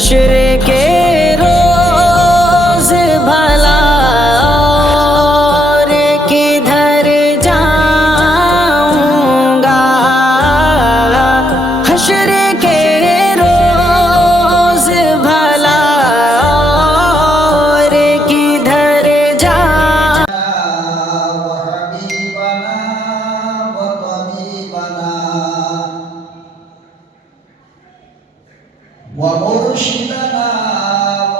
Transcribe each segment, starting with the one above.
حشر کے روز بھلا اور کدھر جاؤں گا، حشر کے روز بھلا اور کدھر جاؤں وحبيبنا وطبيبنا ومرشدنا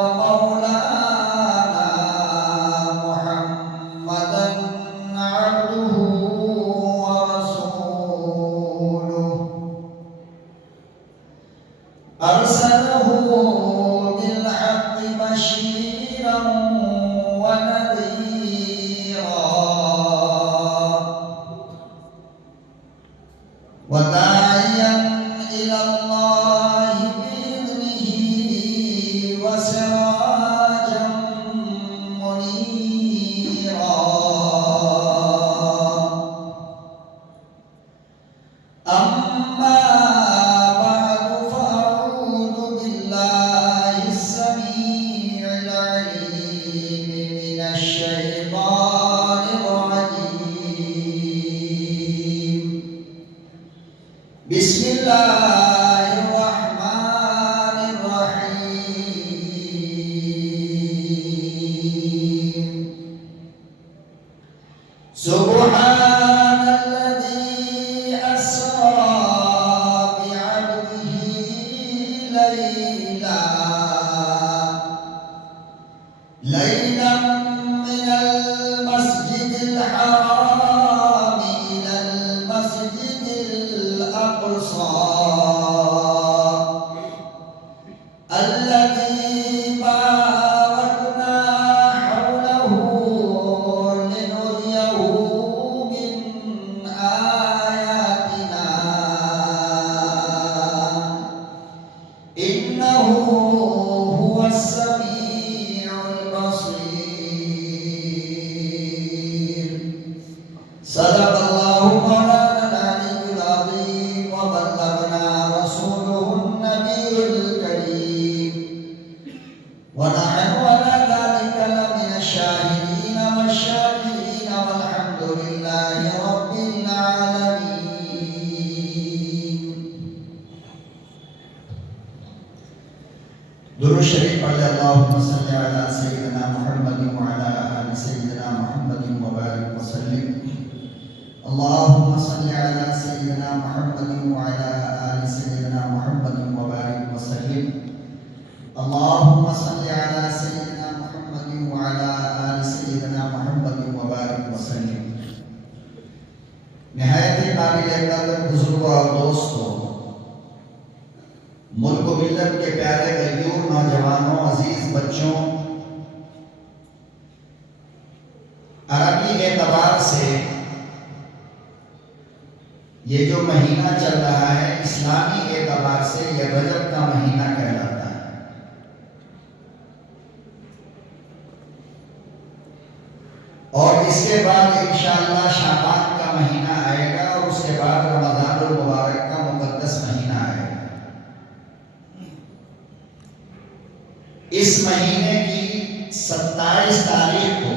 ومولانا محمدا عبده ورسوله أرسله بالحق بشيرا ونذيرا وداعيا إلى الله بإذنه وسراجا منيرا. أما بعد فأعوذ بالله السميع العليم من الشيطان الرجيم. بسم الله الرحمن الرحيم. سبحان الذي أسرى بعبده ليلا من المسجد الحرام إلى المسجد الأقصى الذي باركنا حوله لنريه من آياتنا إنه هو السميع البصير. صدق الله مولانا العلي العظيم وبلغنا رسوله النبي الكريم ونحن على ذلك لمن الشاهدين والشاكرين والحمد لله رب العالمين. درود شریف پڑھ لیں. اللہم صلی علی سیدنا محمد وعلی آل سیدنا محمد وبارک وسلم. اللہم صلی علی سیدنا محمد وعلی آل سیدنا محمد وبارک وسلم. اللہم صلی علی سیدنا محمد وعلی آل سیدنا محمد وبارک وسلم. نہایت قابل قدر بزرگوں اور دوستوں، ملک و ملت کے پیارے غیور نوجوانوں، عزیز بچوں، عربی اعتبار سے یہ جو مہینہ چل رہا ہے اسلامی اعتبار سے یہ رجب کا مہینہ کہلاتا ہے. اور اس کے بعد انشاءاللہ شعبان کا مہینہ آئے گا اور اس کے بعد رمضان المبارک کا مقدس مہینہ آئے گا. اس مہینے کی 27 تاریخ کو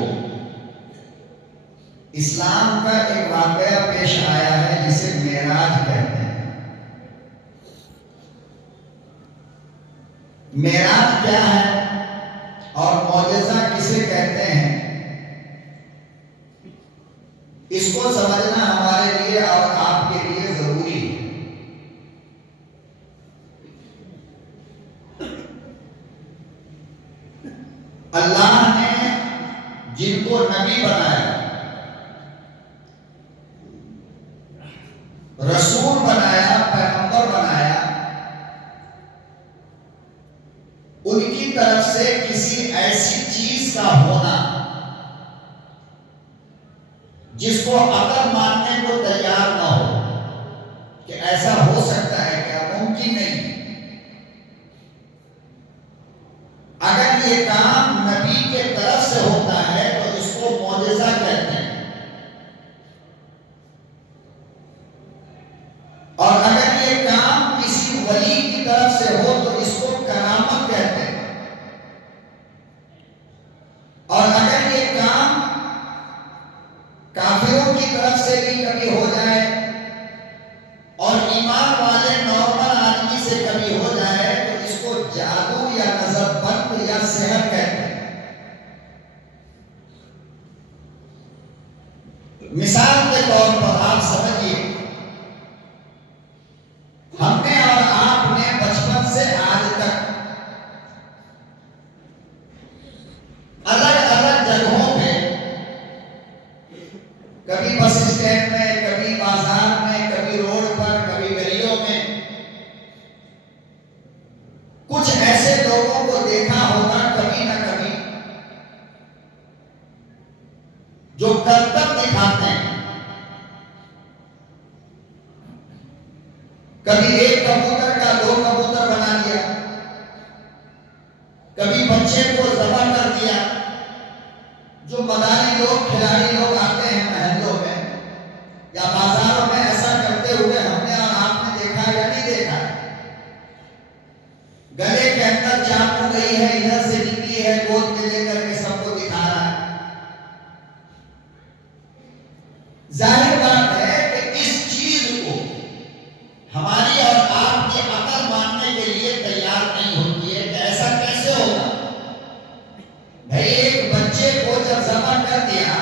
اسلام کا ایک واقعہ پیش آیا ہے جسے معراج کہتے ہیں. معراج کیا ہے اور معجزہ کسے کہتے ہیں، اس کو سمجھنا ہمارے لیے اور آپ کے لیے ضروری ہے. اللہ نے جن کو نبی بنایا، رسول بنایا، پیغمبر بنایا، ان کی طرف سے کسی ایسی چیز کا ہونا جس کو عقل ماننے کو تیار نہ ہو کہ ایسا ہو سکتا ہے کیا، ممکن نہیں. اگر یہ کام نبی کے طرف سے ہوتا ہے تو اس کو معجزہ کہتے ہیں. اور اگر یہ کام کسی ولی کی طرف سے ہو تو اس کو کرامت کہتے ہیں. صحت کہتے ہیں. مثال کے طور پر آپ سمجھیے، ہم نے اور آپ نے بچپن سے آج تک الگ الگ جگہوں پہ، کبھی بس اسٹینڈ میں، کبھی بازار میں، کبھی روڈ پر، کبھی گلیوں میں، کچھ ایسے لوگوں کو دیکھا ہوگا کبھی نہ کبھی جو کرتب دکھاتے ہیں. کبھی ایک کبوتر کا 2 کبوتر بنا دیا، کبھی بچے کو ذبح کر دیا. جو مداری لوگ، کھلاڑی لوگ آتے ہیں محلوں میں یا بازاروں میں، ایسا کرتے ہوئے ہم نے اور آپ نے دیکھا یا نہیں دیکھا؟ گلے کے اندر چاقو گئی ہے، ادھر سے نکلی ہے، گود میں لے کر کے سب کو دکھا رہا ہے. ظاہر بات ہے کہ اس چیز کو ہماری اور آپ کی عقل ماننے کے لیے تیار نہیں ہوتی ہے کہ ایسا کیسے ہوگا. بھائی ایک بچے کو جب ذبح کر دیا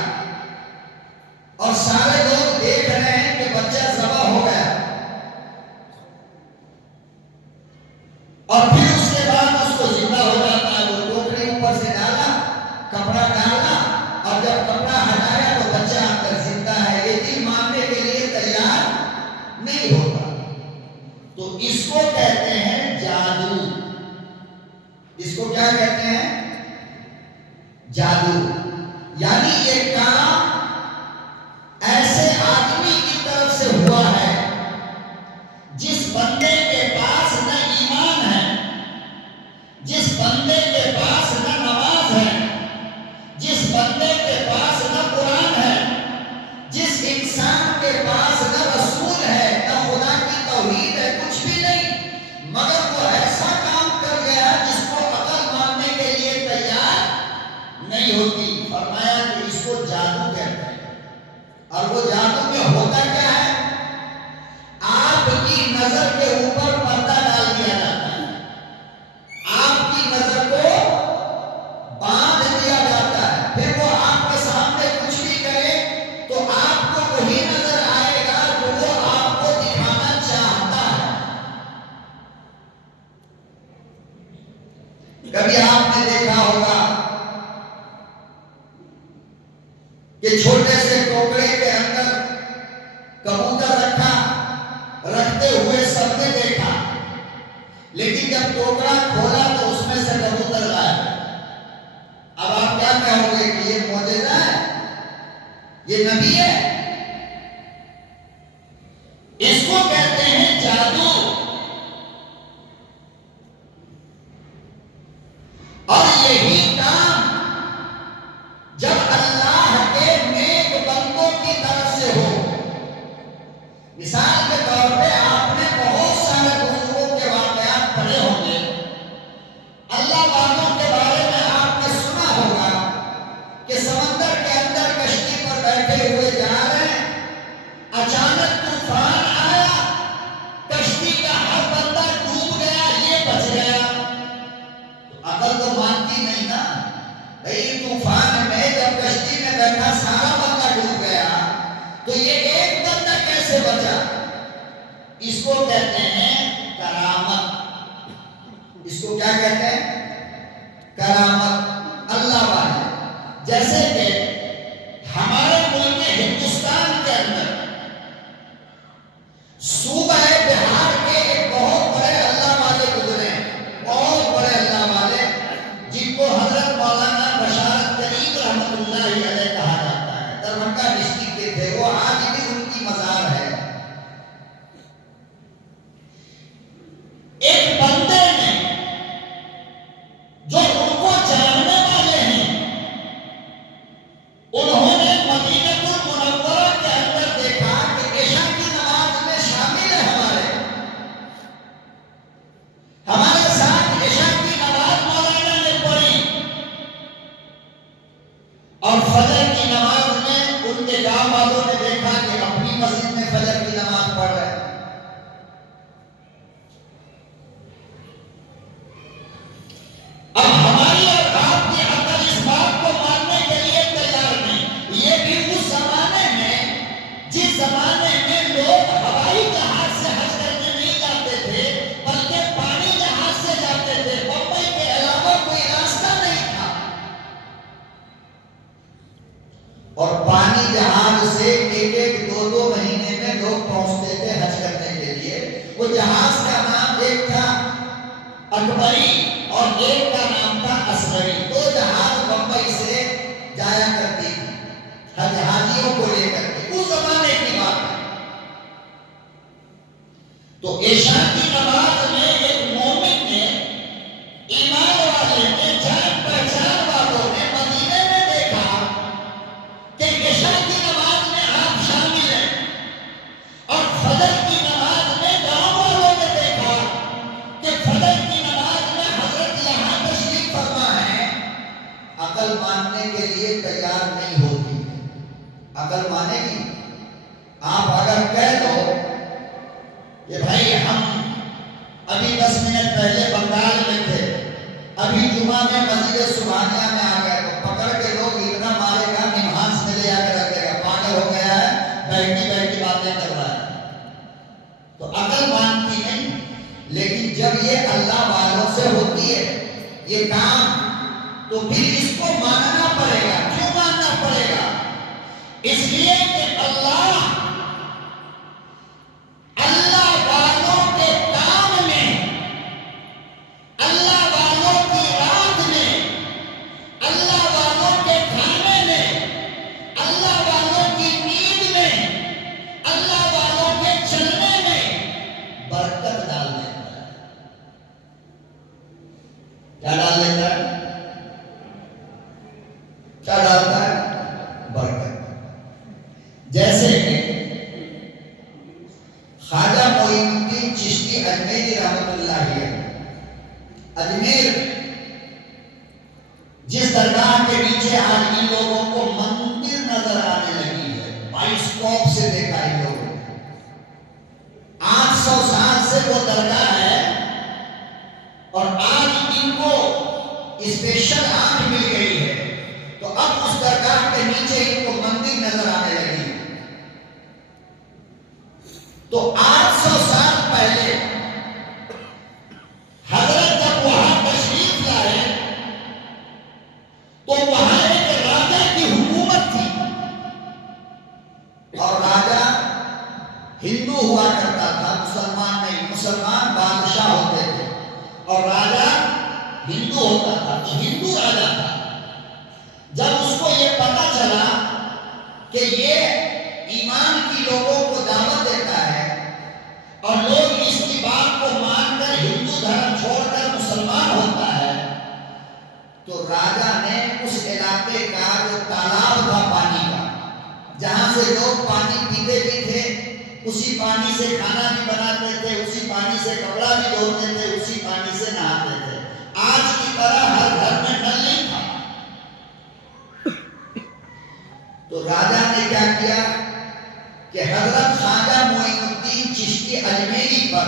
اور سارے لوگ دیکھ رہے ہیں کہ بچہ ذبح ہو گیا، اور پھر اس کے بعد اس کو زندہ ہو جاتا ہے، وہ ٹوکری اوپر سے ڈالا، کپڑا ڈالا، اور جب کپڑا ہٹایا تو بچہ اندر زندہ ہے، یہ دل ماننے کے لیے تیار نہیں ہوتا. تو اس کو کہتے ہیں جادو. اس کو کیا کہتے ہیں؟ جادو. یعنی یہ کام ایسے آدمی کی طرف سے ہوا ہے جس بندے کے پاس نہ ایمان ہے، جس بندے کے پاس نہ نماز ہے، جس بندے کے پاس نہ قرآن ہے، جس انسان کے پاس نہ رسول ہے، نہ خدا کی توحید ہے، کچھ بھی نہیں، مگر وہ ایسا کام کر گیا جس کو عقل ماننے کے لیے تیار نہیں ہوتی. فرمایا کہ اس کو جادو کہتے ہیں. اور وہ جادو میں ہوتا کیا ہے؟ آپ کی نظر کے اوپر پردہ ڈال دیا جاتا ہے، آپ کی نظر کو باندھ دیا جاتا ہے، پھر وہ آپ کے سامنے کچھ بھی کرے تو آپ کو وہی نظر آئے گا جو وہ آپ کو دکھانا چاہتا ہے. کبھی آپ نے دیکھا ہوگا کہ چھوٹے سے ٹوکرے کے اندر کبوتر رکھا، رکھتے ہوئے سب نے دیکھا، لیکن جب ٹوکرا کھولا تو اس میں سے کبوتر غائب. اب آپ کیا کہو گے کہ یہ معجزہ ہے، یہ نبی ہے؟ اس کو کہتے ہیں جادو. اور یہی کام جب اللہ کے نیک بندوں کی طرف سے ہو. مثال کے طور پہ آپ نے بہت سارے بزرگوں کے واقعات پڑھے ہوں گے. اللہ والوں کے بارے میں آپ نے سنا ہوگا کہ سمندر کے اندر کشتی پر بیٹھے ہوئے جا رہے ہیں، اچانک طوفان آیا، کشتی کا ہر بندہ ڈوب گیا، یہ بچ گیا. تو عقل تو مانتی نہیں نا بھائی، طوفان میں جب کشتی میں بیٹھا سارا بندہ ڈوب گیا تو یہ ایک بندہ کیسے بچا؟ اس کو کہتے ہیں کرامت. اس کو کیا کہتے ہیں؟ کرامت. اللہ والے. جیسے کہ ہمارے ملک ہندوستان کے اندر صوبہ بہار کے ایک بہت بڑے اللہ والے گزرے ہیں، بہت بڑے اللہ والے، جن کو حضرت مولانا بشارت کریم رحمۃ اللہ علیہ کہا جاتا ہے. دربھنگہ ڈسٹرکٹ کے تھے وہ، آج بھی ان کی مزار ہے. ایک بندے نے جو ان کو جاننے والے ہیں جمعہ میں مسجد سبحانیہ میں آ گیا تو پکڑ کے لوگ اتنا مارے گا نمہانس میں لے جا کے رکھ دے گا، پاگل ہو گیا ہے، بیٹھی بیٹھی باتیں کر رہا ہے، تو عقل مانتی نہیں۔ لیکن جب یہ اللہ والوں سے ہوتی ہے یہ کام تو پھر اس کو ماننا پڑے گا۔ کیوں ماننا پڑے گا؟ اس لیے کہ اللہ والوں کے کام میں، اللہ والوں کی رات میں، اللہ والوں کے کھانے میں، اللہ والوں کی نیند میں، اللہ والوں کے چلنے میں برکت ڈال دیتا ہے۔ کیا ڈال دیتا ہے؟ کیا ڈالتا ہے؟ برکت۔ جیسے کہ خواجہ معین الدین چشتی اجمیری رحمۃ اللہ علیہ، اجمیر جس درگاہ کے نیچے آج ان لوگوں کو مندر نظر آنے لگی ہے، بائسکوپ سے دیکھا ان لوگوں نے، 800 سال سے وہ درگاہ ہے اور آج ان کو اسپیشل آنکھ مل گئی ہے تو اب اس درگاہ کے نیچے ان کو مندر نظر آنے لگی ہے۔ تو 800 سال پہلے حضرت جب وہاں تشریف لائے تو وہاں ایک راجا کی حکومت تھی اور راجا ہندو ہوا کرتا تھا، مسلمان نہیں، مسلمان بادشاہ ہوتے تھے اور راجا ہندو ہوتا تھا، تو ہندو راجا تھا۔ جب اس کو یہ پتا چلا کہ یہ ایمان کی لوگوں کو دعوت دیتا ہے اور لوگ اس کی بات کو مان کر ہندو دھرم چھوڑ کر مسلمان ہوتا ہے، تو راجا نے اس علاقے کا جو تالاب تھا پانی کا، جہاں سے لوگ پانی پیتے بھی تھے، اسی پانی سے کھانا بھی بناتے تھے، اسی پانی سے کپڑا بھی دھوتے تھے، اسی پانی سے نہاتے تھے، آج کی طرح ہر گھر میں نل نہیں تھا۔ تو راجا نے کیا کیا کہ حضرت خواجہ معین الدین چشتی اجمیری پر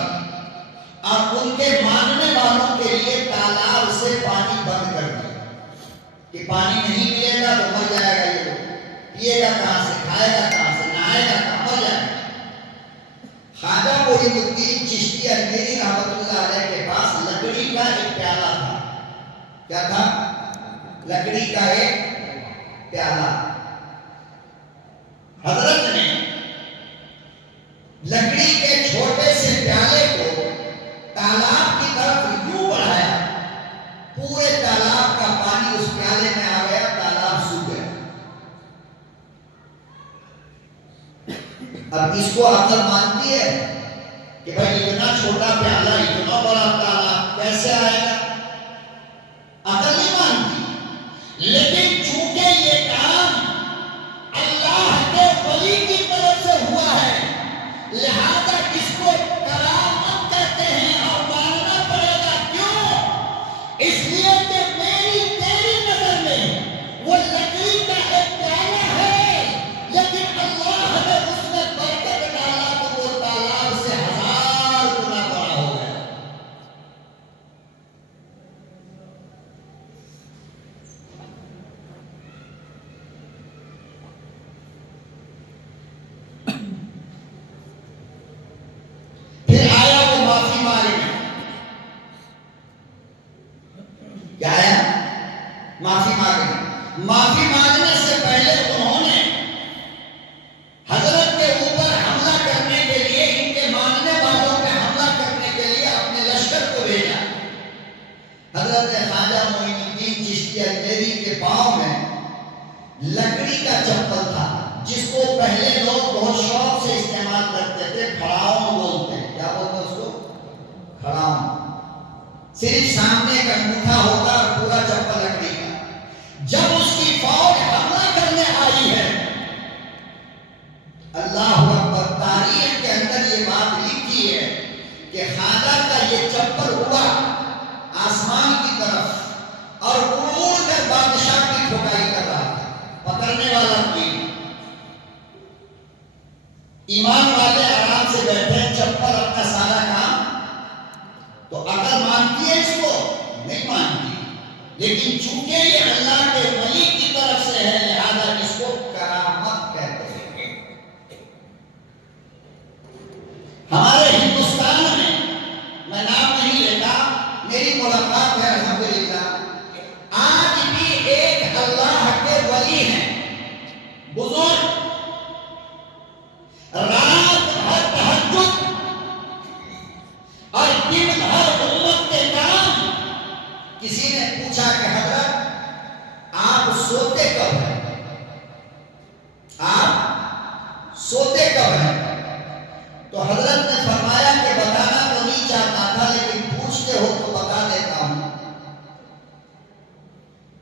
اور ان کے ماننے والوں کے لیے تالاب سے پانی بند کر دیا کہ پانی نہیں ملے گا تو مر جائے گا، یہ لوگ پیے گا کہاں سے، کھائے گا کہاں سے، نہائے گا کہاں، مر جائے گا۔ خواجہ معین الدین چشتی اجمیری رحمۃ اللہ علیہ کے پاس لکڑی کا ایک پیالہ تھا۔ کیا تھا؟ لکڑی کا ایک پیالہ۔ حضرت نے لکڑی کے چھوٹے سے پیالے کو تالاب کی طرف یوں بڑھایا، پورے تالاب کا پانی اس پیالے میں آ گیا، تالاب سوکھ گیا۔ اب اس کو عقل مانتی ہے کہ بھائی اتنا چھوٹا پیالہ اتنا بڑا تالاب کیسے آئے گا؟ عقل نہیں مانتی۔ لیکن چونکہ یہ کام اللہ کے ولی کی طرف سے ہوا ہے لہذا اس کو کرامت کہتے ہیں اور ماننا پڑے گا۔ کیوں؟ اس لیے کہ میری تیری نظر میں وہ لکڑی کا ایک پیالہ ہے، لیکن اللہ نے اس میں برکت ڈالا تو وہ تالاب سے 1000 گنا بڑا ہو گیا۔ پھر آیا وہ معافی مانگنے۔ کیا آیا؟ معافی مانگنے۔ معافی مانگنے سے پہلے انہوں نے حضرت کے اوپر حملہ کرنے کے لیے، ان کے ماننے والوں پہ حملہ کرنے کے لیے اپنے لشکر کو بھیجا۔ حضرت خواجہ معین الدین چشتی اجمیری کے پاؤں میں لکڑی کا چپل تھا جس کو پہلے لوگ بہت شوق سے استعمال کرتے تھے، کھڑاؤں بولتے ہیں۔ کیا بولتے ہیں اس کو؟ کھڑاؤں۔ صرف سامنے کا انگوٹھا ہوتا اور پورا چپل لکڑی کا۔ جب اس کی فوج حملہ کرنے آئی ہے، اللہ اکبر، تاریخ کے اندر یہ بات لکھی ہے کہ خواجہ کا یہ چپل اڑا آسمان کی طرف اور اڑ کر بادشاہ کی ٹھکائی کر رہا تھا، پکڑنے والا کوئی۔ ایمان والے آرام سے بیٹھے، چپل اپنا سارا کام، تو عقل مانتی ہے اس کو؟ نہیں مانتی۔ لیکن چونکہ یہ اللہ کے ولی کی طرف سے ہے لہذا اس کو کرامت کہتے ہیں۔ ہمارے ہندوستان میں نام نہیں لیتا، میری ملاقات ہے الحمدللہ، آج بھی ایک اللہ کے ولی ہیں، بزرگ، رات بھر تہجد اور دن بھر امت کے کام۔ کسی نے پوچھا کہ حضرت آپ سوتے کب ہیں؟ آپ سوتے کب ہیں؟ تو حضرت نے فرمایا کہ بتانا تو نہیں چاہتا تھا لیکن پوچھتے ہو تو بتا دیتا ہوں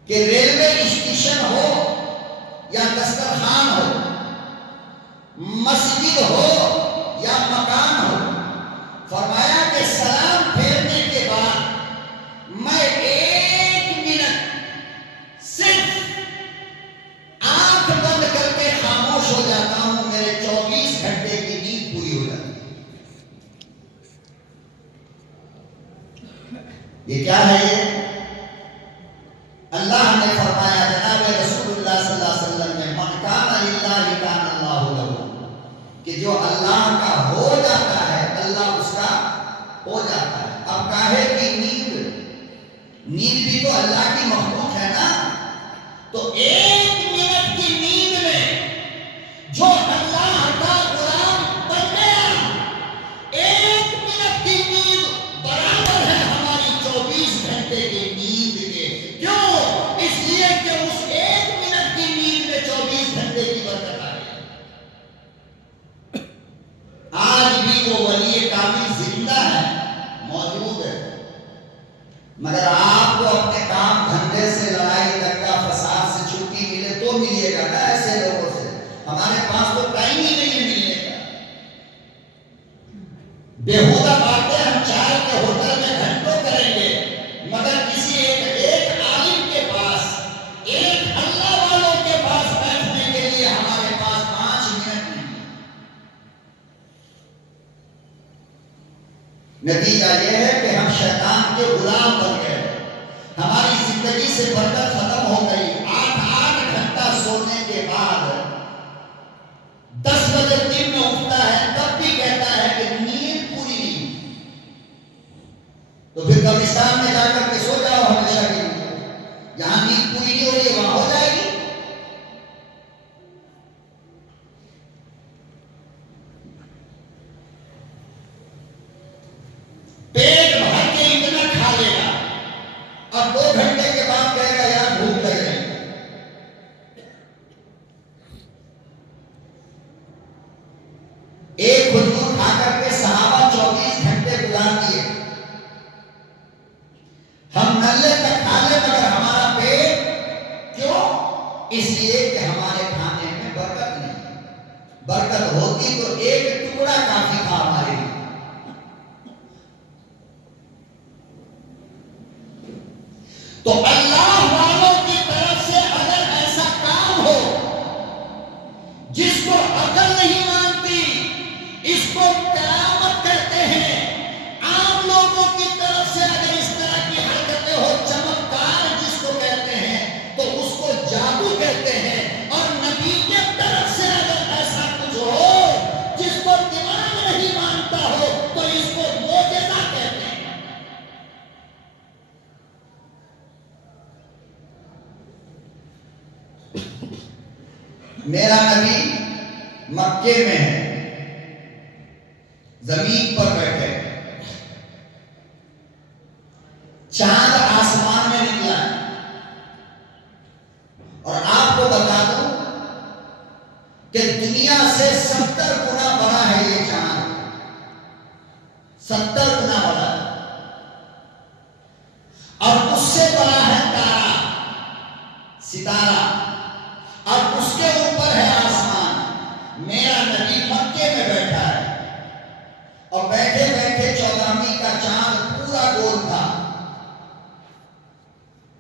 کہ ریلوے اسٹیشن ہو یا دسترخوان ہو، مسجد ہو یا مکان ہو، فرمایا کہ سلام پھیرنے کے بعد میں 1 منٹ صرف آنکھ بند کر کے خاموش ہو جاتا ہوں، میرے 24 گھنٹے کی نیند پوری ہو جاتی ہے۔ یہ کیا ہے؟ یہ اللہ نے فرمایا، جناب رسول اللہ صلی اللہ علیہ وسلم نے، من کان للہ کان اللہ لہ، کہ جو اللہ کا ہو جاتا ہے اللہ اس کا ہو جاتا ہے۔ اب کاہے کی نیند بھی تو اللہ کی مخلوق ہے نا، تو 1 منٹ کی نیند میں جو اللہ کا غلام بن گیا، 1 منٹ کی نیند برابر ہے ہماری 24 گھنٹے کی نیند کے۔ کیوں؟ اس لیے کہ اس 1 منٹ کی نیند میں 24 گھنٹے کی برکت آ گئی۔ آج بھی وہ ولی کامل زندہ ہے، موجود ہے، مگر آپ کو اپنے کام دھندے سے، لڑائی دنگا فساد سے چھٹی ملے تو ملیے گا نا ایسے لوگوں سے۔ ہمارے پاس تو ٹائم ہی نہیں ہے ملنے کا۔ بےہودہ باتیں ہم چائے کے ہوٹل میں گھنٹوں کریں گے، مگر کسی ایک عالم کے پاس، ایک اللہ والوں کے پاس بیٹھنے کے لیے ہمارے پاس 5 منٹ نہیں۔ نتیجہ یہ ہے کہ ہم شیطان کے غلام بن گئے، ہماری زندگی سے برکت ختم ہو گئی۔ 8 گھنٹہ سونے کے بعد 10 بجے دن میں اٹھتا ہے، تب بھی کہتا ہے کہ نیند پوری نہیں، تو پھر قبرستان میں جا کر کے سو جاؤ ہمیشہ کے لیے، جہاں نیند پوری نہیں ہو رہی ہے وہاں ہو جائے گی۔ پیٹ بھر کے اتنا کھا لے گا اور 2 گھنٹے کے بعد کہے گا یار بھوک لگ رہی۔ ایک کھجور کھا کر کے صحابہ 24 گھنٹے گزار دیے۔ ہم نلے تک کھا لے مگر ہمارا پیٹ کیوں؟ اس لیے کہ ہمارے کھانے میں برکت نہیں۔ برکت ہوتی تو ایک ٹکڑا کافی تھا ہمارے لیے۔ تو اللہ والوں کی طرف سے اگر ایسا کام ہو جس کو عقل نہیں مانتی، اس کو کرامت کہتے ہیں، عام لوگوں کی طرف سے اگر اس طرح کی حرکتیں ہو، چمتکار جس کو کہتے ہیں، تو اس کو جادو کہتے ہیں۔ اور نبی کی طرف سے اگر ایسا کچھ ہو جس کو دماغ نہیں مانتا ہو تو اس کو معجزہ کہتے ہیں۔ میرا نبی مکے میں ہے، زمین پر بیٹھے، چاند آسمان میں نکلا ہے، اور آپ کو بتا دوں کہ دنیا سے 70 گنا بڑا ہے یہ چاند، 70 گنا بڑا ہے، اور اس سے بڑا ہے تارا، ستارہ، اور اس کے اوپر ہے آسمان۔ میرا نبی مکے میں بیٹھا ہے، اور بیٹھے بیٹھے 14ویں کا چاند پورا گول تھا،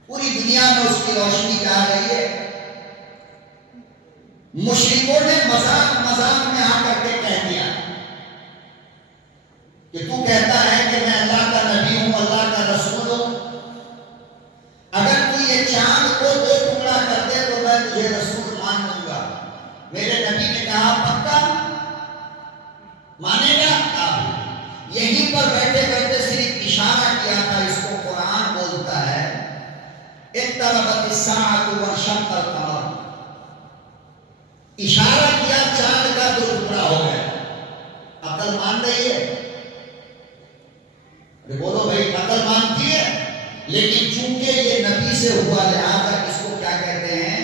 پوری دنیا میں اس کی روشنی جا رہی ہے۔ مشرکوں نے مذاق میں آ کر کے کہہ دیا کہ تو کہتا ہے کہ میں اللہ کا نبی ہوں، اللہ کا رسول ہوں، اگر چاند کو دو ٹکڑا کر دے تو میں تجھے رسول مان لوں گا. میرے نبی نے کہا پکا مانے گا آپ. یہیں پر بیٹھے بیٹھے صرف اشارہ کیا تھا. اس کو قرآن بولتا ہے اقتربت الساعۃ وانشق القمر. اشارہ کیا چاند کا دو ٹکڑا ہو گیا. عقل مان رہی ہے؟ بولو بھائی عقل مانتی ہے. لیکن چونکہ یہ نبی سے ہوا لہذا اس کو کیا کہتے ہیں؟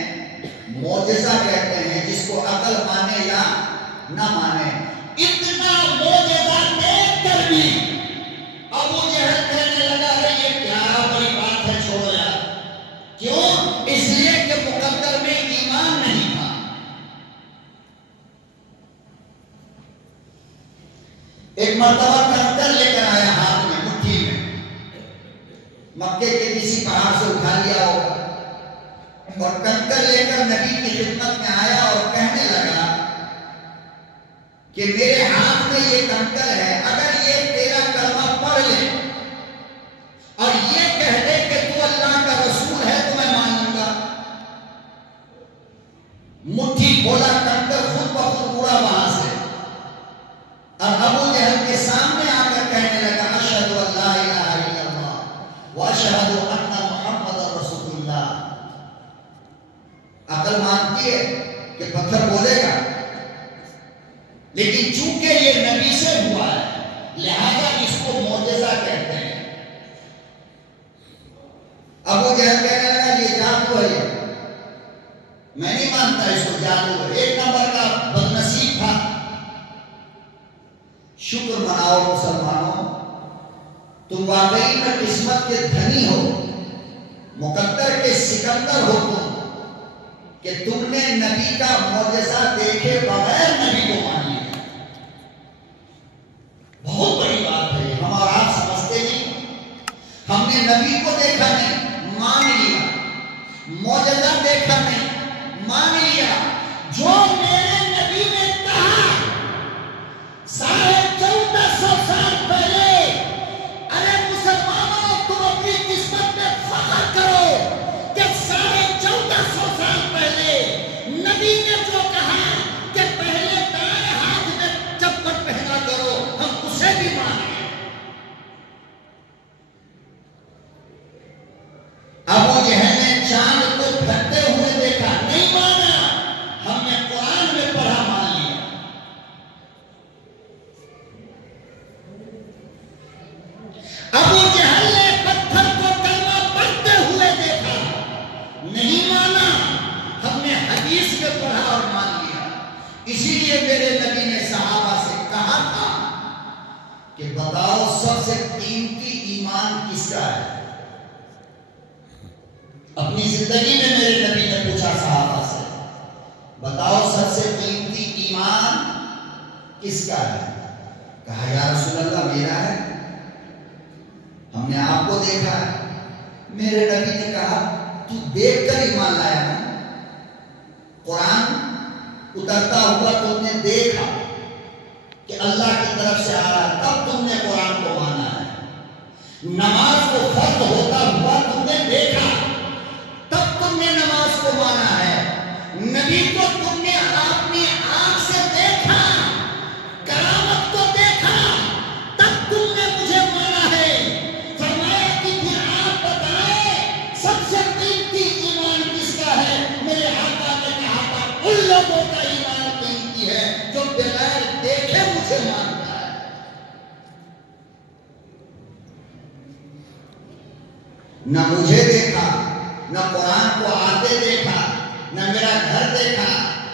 معجزہ کہتے ہیں. جس کو عقل مانے یا نہ مانے. اتنا معجزہ دیکھ کر بھی ابو جہل کہنے لگا یہ کیا بڑی بات ہے چھوڑو یار. کیوں؟ اس لیے کہ مقدر میں ایمان نہیں تھا. ایک مرتبہ کنکر لے کر آیا ہاتھ میں مٹھی میں. مکے کے کسی پہاڑ سے اٹھا لیا ہوگا اور کنکر لے کر نبی کی خدمت میں آیا اور کہنے لگا کہ میرے ہاتھ میں یہ کنکر ہے. اگر یہ تیرا کلمہ پڑھ لے اور یہ کہہ دے کہ تو اللہ کا رسول ہے تو میں مان لوں گا. مٹھی کھولا کنکر خود بخود اڑا وہاں سے اور ابو جہل کے سامنے آ کر کہنے لگا اشہد ان لا الہ الا اللہ واشہد ان محمد رسول اللہ. عقل مانتی ہے کہ پتھر بولے گا لیکن چونکہ یہ نبی سے ہوا ہے لہذا اس کو معجزہ کہتے ہیں. ابو جہل کہنے لگا یہ جادو ہے. میں نہیں مانتا اس کو جادو ہے. ایک نمبر کا بدنصیب تھا. شکر مناؤ مسلمانوں. تم واقعی میں قسمت کے دھنی ہو. مقدر کے سکندر ہو تم کہ تم نے نبی کا معجزہ دیکھے بغیر نبی کو مان لیا. بہت بڑی بات ہے. ہم اور آپ سمجھتے نہیں. ہم نے نبی کو دیکھا نہیں مان لیا. معجزہ دیکھا نہیں مان لیا. جو میرے نبی نے کہا 1450 سال پہلے ارے مسلمانوں تم اپنی قسمت میں فخر کرو کہ 1450 سال پہلے نبی نے جو کہا کہ پہلے دائیں ہاتھ میں چپٹ پہنا کرو ہم اسے بھی مانیں. ابو جہل نے چاند کو پھٹتے ہوئے دیکھا نہیں مانا. ہم نے قرآن میں پڑھا مان لیا. ابو جہل نے پتھر کو کلمہ پڑھتے ہوئے دیکھا نہیں مانا. ہم نے حدیث میں پڑھا اور مان لیا. اسی لیے میرے نبی نے صحابہ سے کہا تھا کہ بتاؤ سب سے قیمتی ایمان کس کا ہے. اپنی زندگی میں میرے نبی نے پوچھا صحابہ سے بتاؤ سب سے قیمتی ایمان کس کا ہے. کہا یا رسول اللہ میرا ہے. ہم نے آپ کو دیکھا ہے. میرے نبی نے کہا تو دیکھ کر ایمان لایا نا. قرآن اترتا ہوا تم نے دیکھا کہ اللہ کی طرف سے آ رہا تب تم نے قرآن کو مانا ہے. نماز کو فرض ہوتا ہوا تم نے دیکھا تب تم نے نماز کو مانا ہے. نبی کو تم نے اپنی آنکھ سے دیکھا کرامت کو دیکھا تب تم نے مجھے مانا ہے. فرمایا کہ پھر آپ بتائیں سب سے قیمتی ایمان کس کا ہے. میرے آقا نے کہا تھا ان لوگوں کا ایمان قیمتی ہے جو بغیر دیکھے مجھے مانتا ہے. نہ مجھے دیکھا نہ قرآن کو آتے دیکھا نہ میرا گھر دیکھا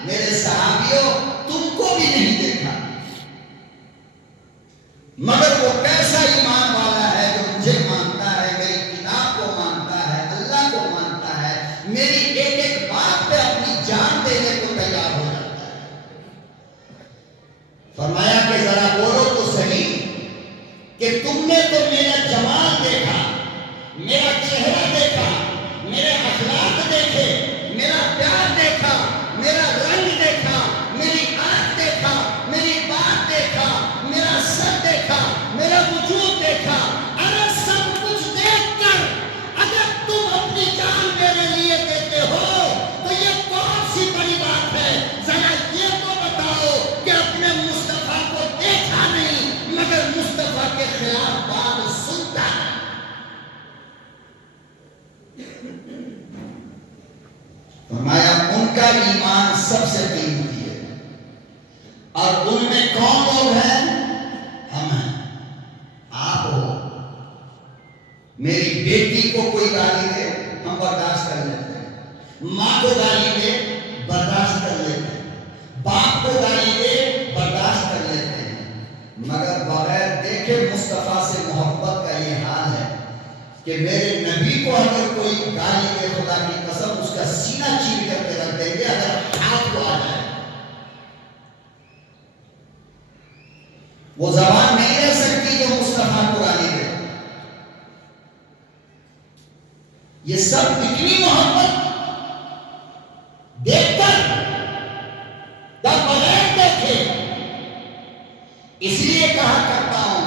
میرے صحابیوں تم کو بھی نہیں دیکھا. مگر وہ کیسا ایمان والا ہے جو مجھے مانتا ہے میری کتاب کو مانتا ہے اللہ کو مانتا ہے میری ایک ایک بات پہ اپنی جان دینے کو تیار ہو جاتا ہے. فرمایا کہ ذرا بولو تو صحیح کہ تم نے تو میرا جمال دیکھا میرا چہرہ دیکھا میرے اخلاق دیکھے میرا پیار دیکھا میرا رنگ دیکھا میری آنکھ دیکھا میری بات دیکھا میرا سر دیکھا میرا وجود دیکھا. اگر سب کچھ دیکھ کر اگر تم اپنی جان میرے فرمایا ان کا ایمان سب سے قیمتی ہے، اور ان میں کون لوگ ہیں؟ ہم ہیں، آپ ہو۔ میری بیٹی کو کوئی گالی دے ہم برداشت کر لیتے ہیں، ماں کو گالی دے برداشت کر لیتے ہیں، باپ کو گالی دے برداشت کر لیتے ہیں، مگر بغیر دیکھے مصطفیٰ سے محبت کا یہ حال ہے کہ میرے نبی کو اگر کوئی گالی دے، خدا کی قسم اس کا سینہ چیر کر کے رکھ دیں گے اگر ہاتھ کو آ جائے۔ وہ زبان نہیں رہ سکتی جو مصطفیٰ کو گالی دے۔ یہ سب اتنی محبت دیکھ کر جب بغیر دیکھے، اس لیے کہا کرتا ہوں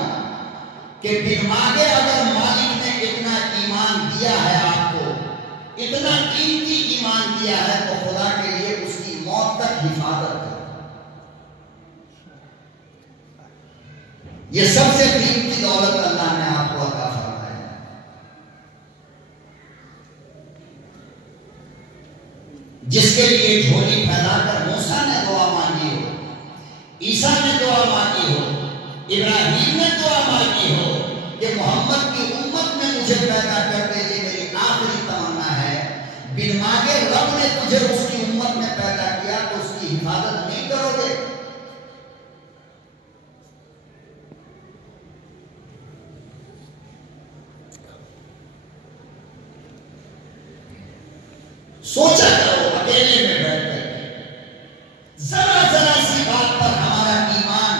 کہ بن مانگے اگر مالک نے اتنا ایمان دیا ہے آپ کو، اتنا قیمتی ایمان دیا ہے، تو خدا کے لیے اس کی موت تک حفاظت کرو۔ یہ سب سے قیمتی دولت اللہ نے آپ کو عطا فرمائی ہے۔ جس کے لیے جھولی پھیلا کر موسیٰ نے دعا مانگی ہو، عیسیٰ نے دعا مانگی ہو، ابراہیم نے دعا مانگی ہو کہ محمد کی امت میں مجھے پیدا کر دے، یہ میری آخری تمنا ہے۔ بن مانگے رب نے تجھے اس کی امت میں پیدا کیا تو اس کی حفاظت نہیں کرو گے؟ سوچا کرو اکیلے میں بیٹھ کر، ذرا ذرا سی بات پر ہمارا ایمان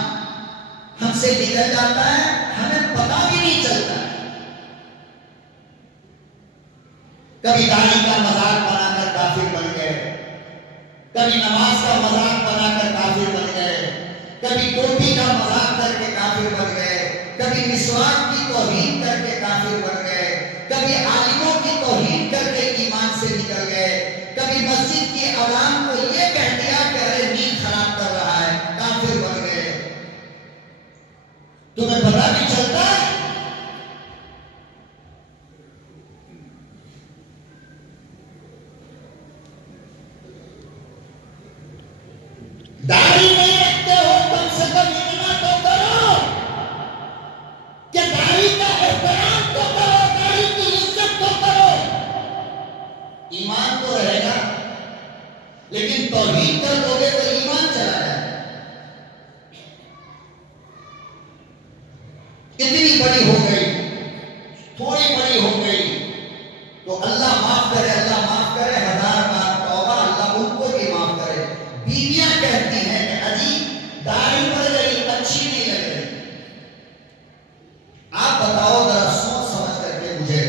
ہم سے نکل جاتا ہے، ہمیں پتا بھی نہیں چلتا۔ کبھی داڑھی کا مذاق بنا کر کافر بن گئے، کبھی نماز کا مذاق بنا کر کافر بن گئے، کبھی ٹوپی کا مذاق کر کے کافر بن گئے، کبھی مسواک کی توہین کر کے کافر بن گئے، کبھی عالموں کی توہین کر کے ایمان سے نکل گئے، کبھی مسجد کی عوام کو یہ کہہ دیا کہ ارے نیند خراب کر رہا ہے، کافر بن گئے۔ تمہیں پتہ بھی چلتا ہے؟ داڑھی نہیں رکھتے ہو، کم سے کم اتنا تو کرو کہ داڑھی کا احترام تو کرو، داڑھی کی عزت تو کرو۔ ایمان تو رہے گا، لیکن توہین کر دو گے تو ایمان چلا جائے۔ اتنی بڑی ہو گئی، تھوڑی بڑی ہو گئی تو اللہ معاف کرے، اللہ معاف کرے، ہزار بار توبہ، اللہ ان کو بھی معاف کرے۔ بیویاں کہتی ہیں کہ اجی داڑھی پڑ گئی، اچھی نہیں لگ رہی۔ آپ بتاؤ ذرا سوچ سمجھ کر کے مجھے،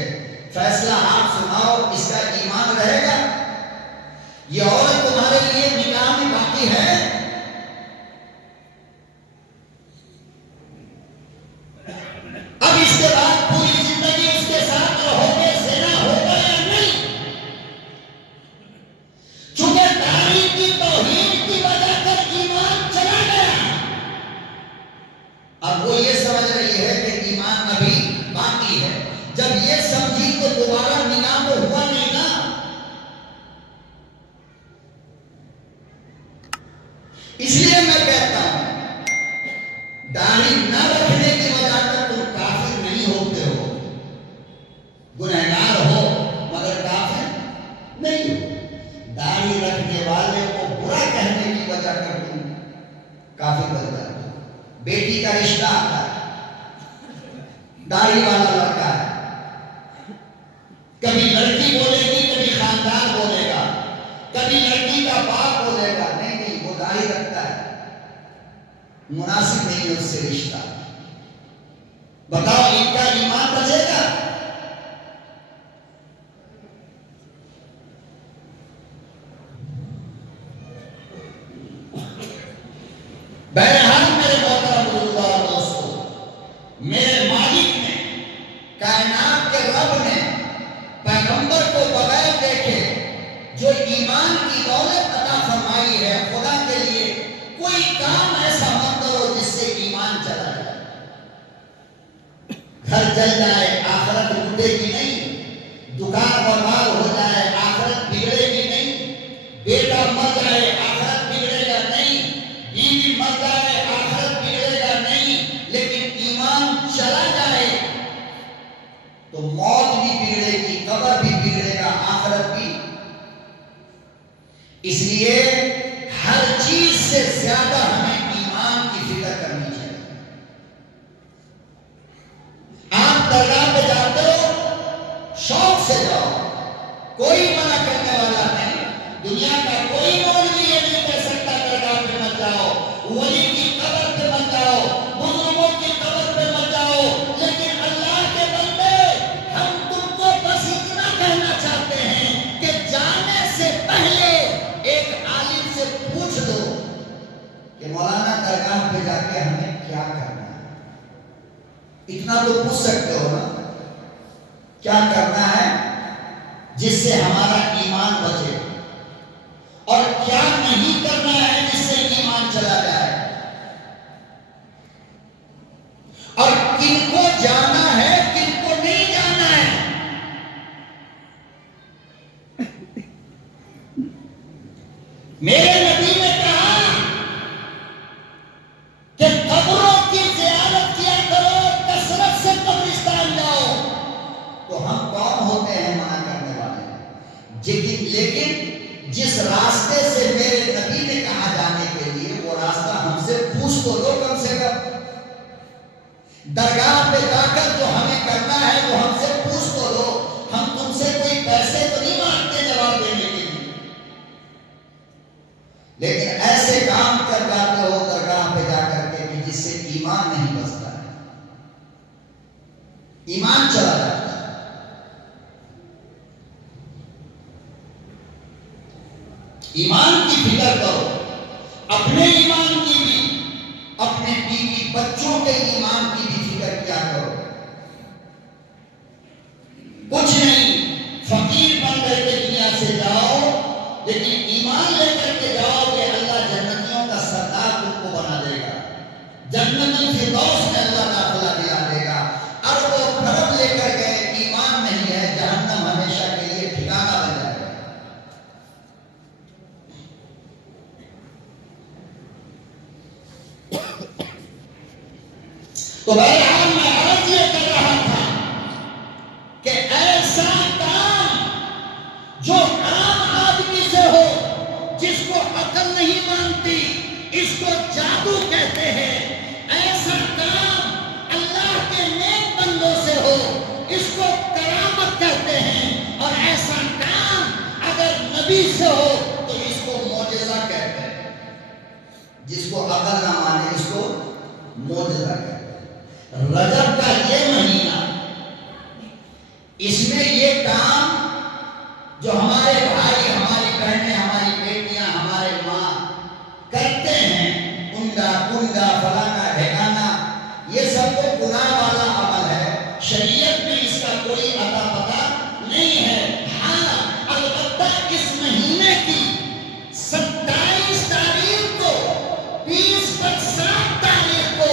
فیصلہ آپ سناؤ، اس کا ایمان رہے گا؟ یہ عورت تمہارے لیے نکاح میں باقی ہے؟ اب اس کے بعد پوری زندگی اس کے ساتھ رہو گے، زنا ہوگا یا نہیں؟ چونکہ داڑھی کی توہین کی وجہ سے ایمان چلا گیا، اب وہ یہ سمجھ رہی ہے کہ ایمان ابھی باقی ہے۔ جب یہ سمجھی تو دوبارہ نکاح تو ہوا نہیں نا۔ اس لیے میں کہتا ہوں، داڑھی نہ رکھنے کی وجہ سے تم کافر نہیں ہوتے ہو، گنہگار ہو مگر کافر نہیں ہو۔ داڑھی رکھنے والے کو برا کہنے کی وجہ سے تم کافر بن جاتے ہو۔ بیٹی کا رشتہ آتا ہے، داڑھی والا لڑکا ہے، کبھی لڑکی بولے گی، کبھی خاندان بولے گا، کبھی لڑکی کا باپ بولے گا نہیں وہ داڑھی رکھتا ہے، مناسب نہیں ہے اس سے رشتہ۔ بتاؤ ان کا ایمان بچے گا؟ بہرحال میرے محترم بزرگوں اور دوستوں، میرے مالک نے، کائنات کے رب نے پیغمبر کو بغیر دیکھے جو ایمان کی دولت عطا فرمائی ہے، خدا کے لیے کوئی کام ایسا مت کرو جس سے ایمان چلا جائے۔ گھر جل جائے، آخرت لوٹے گی نہیں، دکان برباد جائے آخرت بگڑے گا نہیں، بیوی مر جائے آخرت بگڑے گا نہیں، لیکن ایمان چلا جائے تو موت بھی بگڑے گی، قبر بھی بگڑے گا، آخرت بھی۔ اس لیے ہر چیز سے زیادہ ہمیں ایمان کی فکر کرنی چاہیے۔ آپ درگاہ پہ جاتے ہو، شوق سے جاؤ، کوئی منع کرنے والا نہیں، دنیا کا کوئی مولوی یہ نہیں کہہ سکتا درگاہ پہ مت جاؤ، ولی کی قبر پہ مت جاؤ، بزرگوں کی قبر پہ مت جاؤ، لیکن اللہ کے بندے ہم تم کو بس اتنا کہنا چاہتے ہیں کہ جانے سے پہلے ایک عالم سے پوچھ دو کہ مولانا درگاہ پہ جا کے ہمیں کیا کرنا ہے۔ اتنا تو پوچھ سکتے ہو نا، کیا کرنا ہے جس سے ہمارا ایمان بچے، اور کیا نہیں کرنا ہے جس سے ایمان چلا جائے، اور کن کو جانا ہے کن کو نہیں جانا ہے۔ میرے نبی نے کہا کہ قبروں کی زیارت کیا کرو، کثرت سے قبرستان جاؤ۔ تو ہم کون ہوتے ہیں منع کرنے والے؟ لیکن جس راستے سے میرے نبی نے کہا جانے کے لیے، وہ راستہ ہم سے پوچھ تو لو کم سے کم۔ درگاہ پہ جا کر جو ہمیں کرنا ہے وہ ہم سے پوچھ تو لو، ہم تم سے کوئی پیسے تو نہیں مانگتے جواب دینے کے لیے، لیکن ایسے کام کر جاتے ہو درگاہ پہ جا کر کے کہ جس سے ایمان نہیں بچتا ہے، ایمان چلا جاتا ہے۔ ایمان کی فکر کرو، اپنے ایمان کی بھی، اپنے بیوی بچوں کے ایمان کی بھی فکر کیا کرو۔ کچھ نہیں، فقیر بن کر کے دنیا سے جاؤ، لیکن ایمان لے کر کے جاؤ کہ اللہ جنتیوں کا سردار تم کو بنا دے گا، جنت الفردوس میں اللہ داخلہ دلا دے گا۔ ارب و خرب لے کر گئے، ایمان نہیں ہے، جہنم ہمیشہ کے لیے ٹھکانہ بن جائے گا۔ تو بہرحال میں عرض یہ کر رہا تھا کہ ایسا کام جو عام آدمی سے ہو، جس کو عقل نہیں مانتی، اس کو جادو کہتے ہیں، ایسا کام اللہ کے نیک بندوں سے ہو، اس کو کرامت کہتے ہیں، اور ایسا کام اگر نبی سے ہو تو اس کو معجزہ کہتے ہیں۔ جس کو عقل نہ مانے اس کو معجزہ کہتے ہیں۔ رجب کا یہ مہینہ، اس میں یہ کام جو ہمارے بھائی، ہماری بہنیں، ہماری بیٹیاں، ہمارے ماں کرتے ہیں، کنڈا کنڈا فلانا ڈھکانا، یہ سب تو گناہ والا عمل ہے، شریعت میں اس کا کوئی اتا پتا نہیں ہے۔ ہاں البتہ اس مہینے کی 27 تاریخ کو، 20/7 تاریخ کو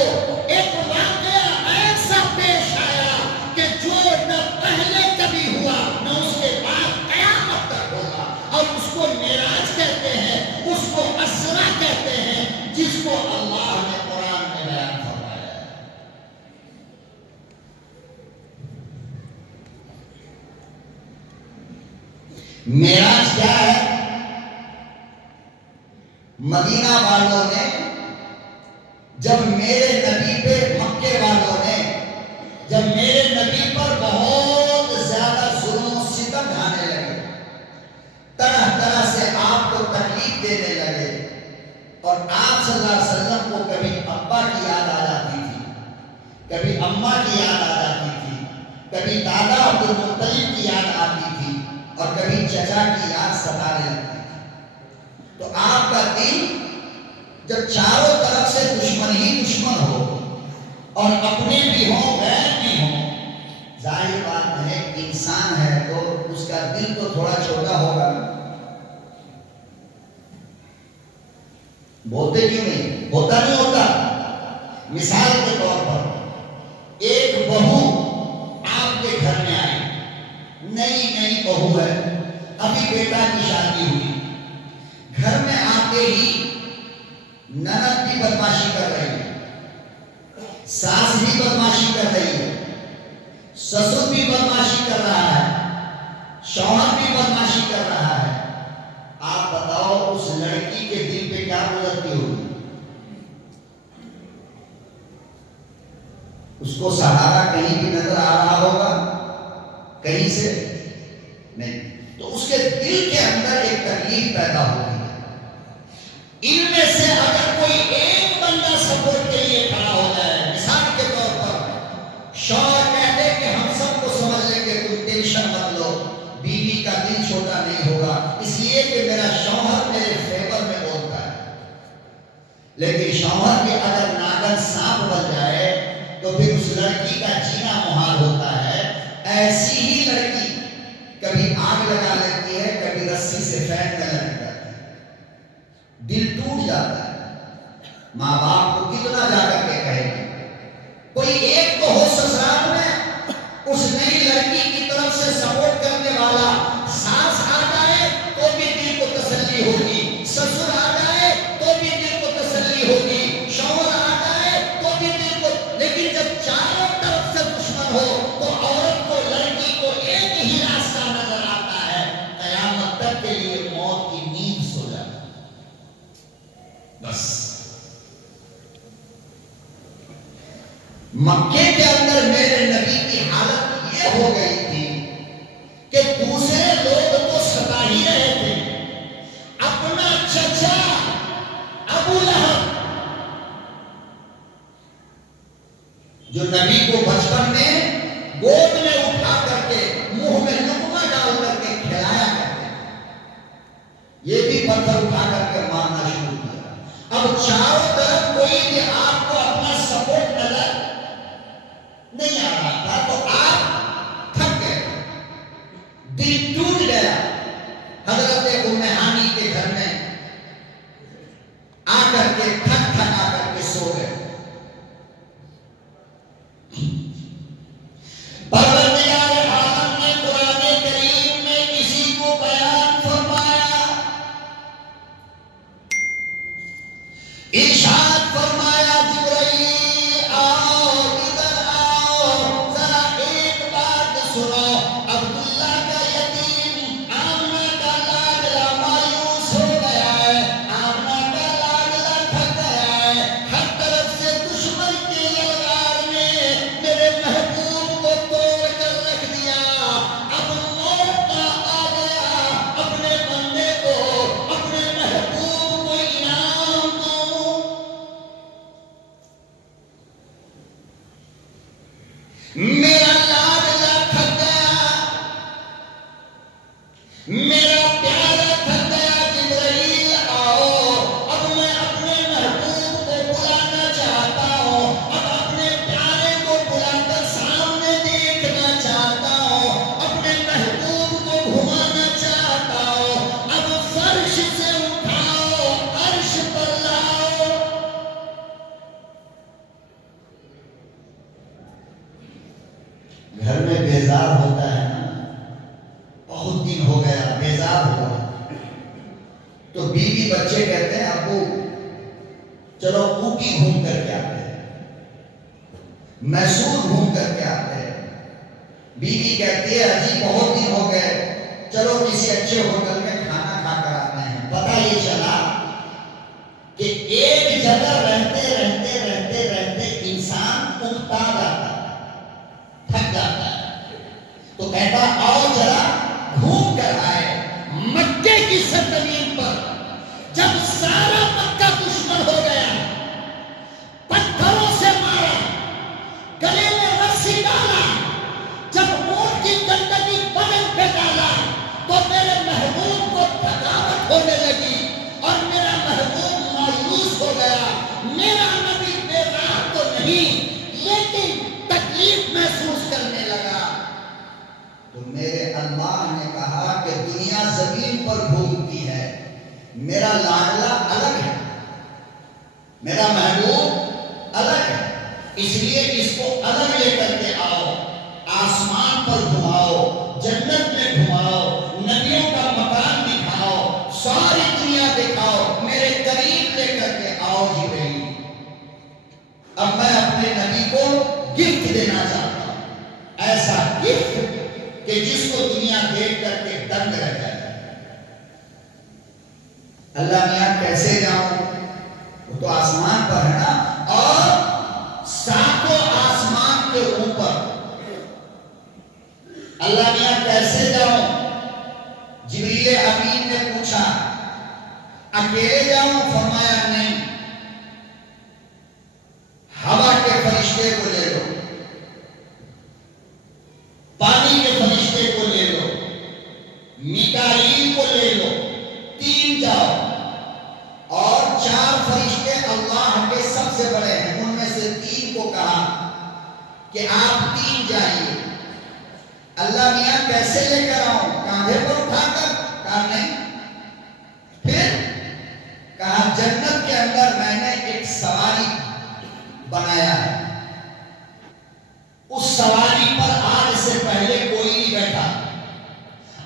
ایک واقعہ ایسا پیش آیا کہ جو نہ پہلے کبھی ہوا نہ اس کے بعد قیامت تک ہوگا، اور اس کو معراج کہتے ہیں، اس کو اسرا کہتے ہیں، جس کو اللہ نے قرآن میں بیان فرمایا ہے۔ معراج کیا ہے؟ مدینہ والوں نے جب میرے نبی پہ، مکے والوں نے جب میرے نبی پر بہت زیادہ ظلم و ستم ڈھانے لگے، طرح طرح سے آپ کو تکلیف دینے لگے، اور آپ صلی اللہ علیہ وسلم کو کبھی ابا کی یاد آ جاتی تھی، کبھی اماں کی یاد آ جاتی تھی، کبھی دادا عبد المطلب کی یاد آتی تھی، اور کبھی چچا کی یاد ستانے لگتی تھی۔ تو آپ کا دل جب چاروں طرف سے دشمن ہی دشمن ہو، اور اپنے بھی ہوں غیر بھی ہوں، ظاہر بات ہے انسان ہے تو اس کا دل تو تھوڑا چھوٹا ہوگا۔ بولتے کیوں نہیں؟ ہوتا نہیں ہوتا؟ مثال کے طور پر ایک بہو آپ کے گھر میں آئی، نئی نئی بہو ہے، ابھی بیٹا کی شادی ہوئی، گھر میں آپ آتے ہی نند بھی بدمعاشی کر رہی ہے، ساس بھی بدمعاشی کر رہی ہے، سسر بھی بدمعاشی کر رہا ہے، شوہر بھی بدمعاشی کر رہا ہے. آپ بتاؤ اس لڑکی کے دل پہ کیا گزرتی ہوگی؟ اس کو سہارا کہیں بھی نظر آ رہا ہوگا کہیں سے نہیں. تو اس کے دل کے اندر ایک تکلیف پیدا ہوتی ہے. ان میں سے اگر کوئی ایک بندہ سپورٹ کے لیے کھڑا ہو جائے، مثال کے طور پر شوہر کہتے کہ ہم سب کو سمجھ لیں گے، تم ٹینشن مت لو، بیوی کا دل چھوٹا نہیں ہوگا، اس لیے کہ میرا شوہر میرے فیور میں بولتا ہے. لیکن شوہر کے اگر ناگن سانپ بن جائے تو پھر اس لڑکی کا جینا محال ہوتا ہے. ایسی ہی لڑکی کبھی آگ لگا لیتی ہے، کبھی رسی سے پھینکنے لگ جاتی ہے، دل ٹوٹ جاتا ہے. ماں باپ کو کتنا جا کر کے کہے گی؟ کوئی ایک تو ہو سسرال میں اس نئی لڑکی کی طرف سے سپورٹ کرنے والا. ساس آ جائے تو بھی دل کو تسلی ہوگی، سسر آ جائے تو بھی دل کو تسلی ہوگی، شوہر آ جائے تو بھی دل کو. لیکن جب چاروں طرف سے دشمن ہو تو عورت کو، لڑکی کو ایک ہی راستہ نظر آتا ہے، قیامت تک کے لیے موت کی نیند سو جاتا ہے. بس مکے کے اندر میرے نبی کی حالت یہ ہو گئی تھی کہ دوسرے لوگ تو ستا ہی رہے تھے. اپنا چچا ابو لہب جو نبی کو بچپن میں گود میں اٹھا کر کے منہ میں لقمہ ڈال کر کے کھلایا کرتے، یہ بھی پتھر اٹھا کر کے مارنا شروع کیا. اب چاروں طرف کوئی بھی آپ کو اپنا سپورٹ نظر نہیں آ رہا تھا تو آپ تھک گئے، دل ٹوٹ گیا. حضرت ام ہانی کے گھر میں آ کر کے تھک تھک آ کر کے سو گئے. پروردگار عالم نے قرآن کریم میں کسی کو بیان فرمایا، ارشاد فرمایا جبرائیل آؤ، ادھر آؤ، ذرا ایک بات سنو. عبداللہ کا یتیم آمنہ کا لاڈلا مایوس ہو گیا ہے، آمنہ کا لاڈلا تھک گیا ہے، ہر طرف سے دشمن کی للکار نے میرے محبوب کو توڑ کر رکھ دیا. اب موقع آ گیا اپنے بندے کو، اپنے محبوب کو انعام دوں. میرا لاڈلا تھک گیا، میرا پیارا تھک گیا. جبرائیل آؤ، اب میں اپنے محبوب کو بلانا چاہتا ہوں، اب اپنے پیارے کو بلا کر سامنے دیکھنا چاہتا ہوں، اپنے محبوب کو گھمانا چاہتا ہوں. اب فرش سے اٹھاؤ، عرش پر لاؤ. گھر میں بیزار ہوتا ہے نا، بہت دن ہو گیا بیزار ہوا تو بیوی بچے کہتے ہیں ابو چلو اوٹی گھوم کر کے آتے ہیں، میسور گھوم کر کے آتے ہیں. بیوی کہتی ہے اجی بہت دن ہو گئے، چلو کسی اچھے ہوٹل میں کھانا کھا کر آتے ہیں. پتہ یہ چلا کہ ایک جگہ رہتے رہتے رہتے رہتے انسان اکتا جاتا ہے، تھک جاتا ہے. تو کہتا آؤ ذرا گھوم کر آئے. مکے کی سرزمین پر جب سارا مکہ دشمن ہو گیا، پتھروں سے مارا، گلے میں رسی ڈالا، جب اونٹ کی گندگی بدن پہ ڈالا تو میرے محبوب کو تھکاوٹ ہونے لگی اور میرا محبوب مایوس ہو گیا. میرا نبی بیزار تو نہیں لیکن تکلیف محسوس کرنے لگا. تو میرے اللہ نے کہا کہ دنیا زمین پر گھومتی ہے، میرا لاڈلا الگ ہے، میرا محبوب الگ ہے، اس لیے اس کو الگ لے کر کے آؤ، آسمان پر گھماؤ، جنت میں گھماؤ، نبیوں کا مکان دکھاؤ، ساری دنیا دکھاؤ. میرے دنیا دیکھ کر کے دنگ رہ جائے. اللہ میاں کیسے جاؤں؟ وہ تو آسمان پر ہے نا، اور ساتوں آسمان کے اوپر. اللہ میاں کیسے جاؤں؟ جبریل امین نے پوچھا. اکیلے جاؤں؟ فرمایا نہیں، ہوا کے فرشتے کو لے لو، پانی کے فرشتے کو لے لو، میکائیل کو لے لو، 3 جاؤ. اور 4 فرشتے اللہ کے سب سے بڑے ہیں، ان میں سے 3 کو کہا کہ آپ 3 جائیے. اللہ میاں کیسے لے کر آؤں؟ کاندھے پر اٹھا کر؟ کہا نہیں. پھر کہا جنت کے اندر میں نے ایک سواری بنایا ہے، اس سواری پر آج سے پہلے کوئی نہیں بیٹھا،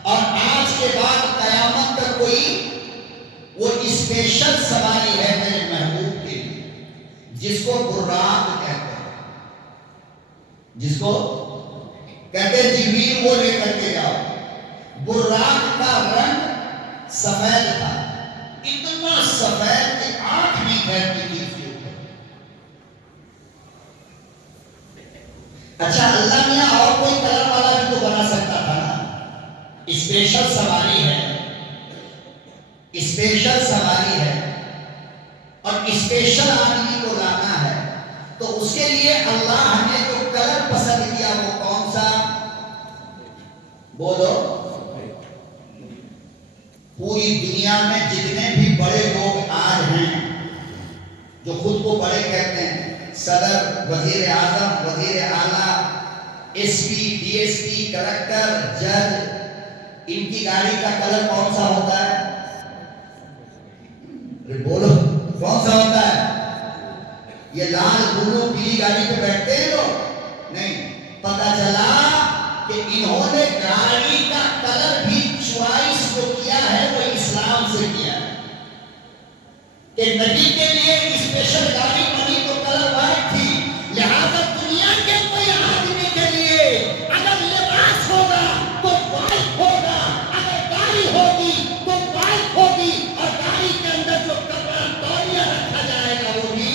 اور آج کے بعد قیامت تک کوئی، وہ اسپیشل سواری ہے میرے محبوب کے لیے، جس کو براق کہتے ہیں. جس کو کہتے جبریل وہ لے کر کے جاؤ. براق کا رنگ سفید تھا، اتنا سفید کہ آنکھ نہیں پھیلتی تھی اس کے اوپر. اچھا اللہ میاں اور کوئی کلر والا بھی تو بنا سکتا تھا نا. اسپیشل سواری ہے، اسپیشل سواری ہے، اور اسپیشل آدمی کو لانا ہے، تو اس کے لیے اللہ نے جو کلر پسند کیا وہ کون سا؟ بولو. پوری دنیا میں جتنے بھی بڑے لوگ آج ہیں جو خود کو بڑے کہتے ہیں، صدر، وزیر اعظم، وزیر اعلیٰ، S P, D S P, collector, جج، ان کی گاڑی کا کلر کون سا ہوتا ہے؟ بولو کون سا ہوتا ہے؟ یہ لال بلو پیلی گاڑی پہ بیٹھتے ہیں لوگ؟ نہیں. پتا چلا کہ انہوں نے گاڑی کا کلر بھی چوائس جو کیا ہے وہ اسلام سے کیا ہے، کہ نبی کے لیے اسپیشل گاڑی بنی تو کلر وائٹ تھی. لہذا دنیا کے کوئی آدمی کے لیے اگر لباس ہوگا تو وائٹ ہوگا، اگر گاڑی ہوگی تو وائٹ ہوگی، اور گاڑی کے اندر جو کپڑا تولیہ رکھا جائے گا وہ بھی.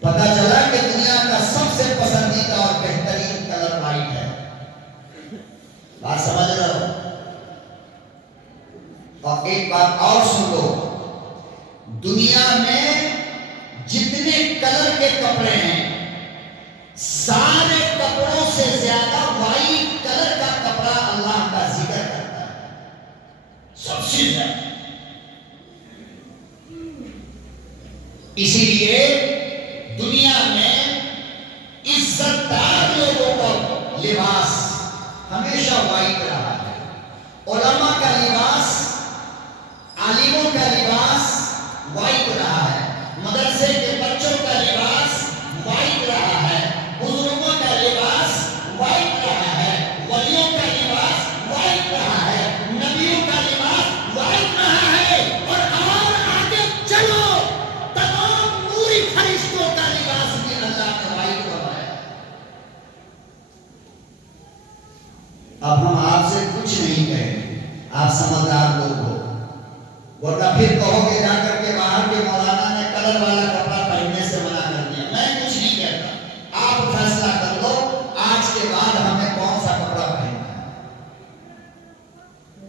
پتا چلا کہ دنیا کا سب سے پسندیدہ اور بہترین کلر وائٹ ہے. بات سمجھ رہے ہو؟ اور ایک بات اور سن لو، دنیا میں جتنے کلر کے کپڑے ہیں، سارے کپڑوں سے زیادہ وائٹ کلر کا کپڑا اللہ کا ذکر کرتا ہے، سب سے زیادہ. اسی لیے دنیا میں عزت دار لوگوں کا لباس ہمیشہ وائٹ رہا ہے. علماء کا لباس، عالموں کا لباس وائٹ رہا ہے. مدرسے کے بچوں کا لباس وائٹ رہا ہے. بزرگوں کا لباس وائٹ رہا ہے. ولیوں کا لباس وائٹ رہا ہے. نبیوں کا لباس وائٹ رہا ہے. اور آگے چلو، تمام نوری فرشتوں کا لباس بھی اللہ نے وائٹ بنایا. اب ہم آپ سے کچھ نہیں کہیں، آپ سمجھدار لوگ ہو، ورنہ پھر کہو گے جا کر کے باہر کے مولانا نے کلر والا کپڑا پہننے سے منع کر دیا. میں کچھ نہیں کہتا، آپ فیصلہ کر لو آج کے بعد ہمیں کون سا کپڑا پہننا ہے.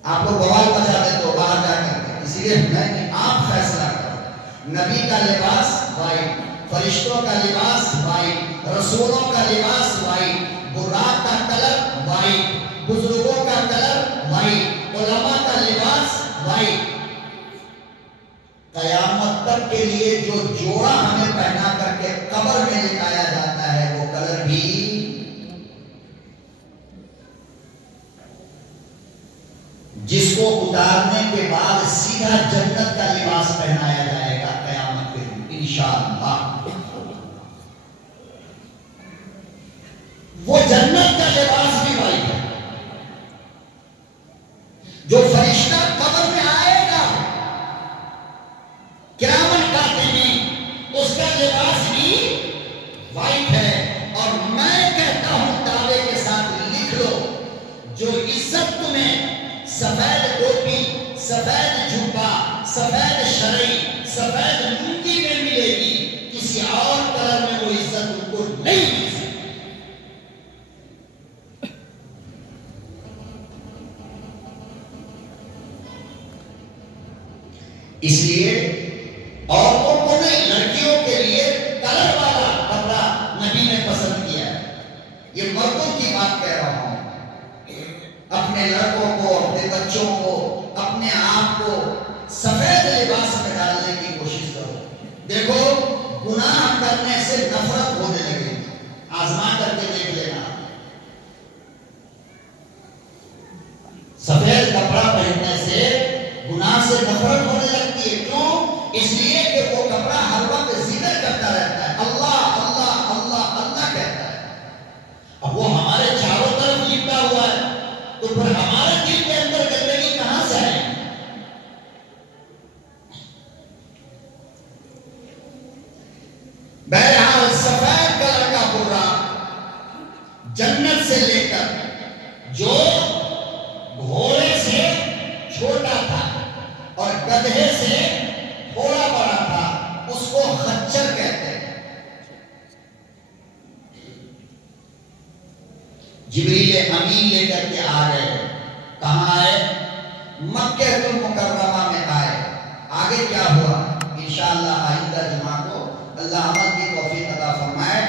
آپ کو بوال بچا دے تو باہر جا کر کے، اسی لیے میں آپ فیصلہ کرو. نبی کا لباس وائٹ، فرشتوں کا لباس وائٹ، رسولوں کا لباس وائٹ، براق کا کلر وائٹ، بزرگوں کا کلر وائٹ، علماء کا لباس وائٹ. قیامت تک کے لیے جو جوڑا ہمیں پہنا کر کے قبر میں لٹایا جاتا ہے وہ کلر بھی. جس کو اتارنے کے بعد سیدھا جنت کا لباس پہنایا جائے گا قیامت کے دن انشاءاللہ. وہ جنت کا لباس بھی وائٹ ہے. جو فرشتہ قبر میں آئے گا قیامت کا دن، اس کا لباس بھی وائٹ ہے. اور میں کہتا ہوں دعوے کے ساتھ لکھ لو جو عزت تمہیں سفید ٹوپی، سفید جھوٹا، سفید شرعی، سفید لنگی میں ملے گی، کسی اور کلر میں وہ عزت ان کو نہیں مل سکتی۔ اس لیے عورتوں کو نہیں، لڑکیوں کے لیے کلر والا کپڑا نبی نے پسند کیا ہے۔ یہ مردوں کی بات کہہ رہا ہوں۔ اپنے لڑکوں کو، اپنے بچوں کو، اپنے آپ کو سفید لباس میں ڈالنے کی کوشش کرو۔ دیکھو گناہ کرنے سے نفرت ہونے لگے، آزما کر کے دیکھ لینا۔ سفید کپڑا پہننے سے گناہ سے نفرت ہونے لگتی ہے۔ کیوں؟ اس لیے کہ وہ کپڑا ہر وقت ذکر کرتا رہتا ہے، اللہ اللہ اللہ اللہ کہتا ہے۔ اب وہ ہمارے چاروں طرف لپٹا ہوا ہے، تو پھر ہمارے دل کے اندر گندگی کہاں سے آئے؟ بہرحال سفید کلر کا برا جنت سے لے کر جو گھوڑے سے چھوٹا تھا اور گدھے سے تھوڑا بڑا تھا، اس کو خچر کہتے ہیں۔ جبریل امین لے کر کے آ گئے، کہاں آئے؟ مکہ المکرمہ میں آئے۔ آگے کیا ہوا انشاءاللہ آئندہ جمعہ کو اللہ عمل کی توفیق عطا فرمائے۔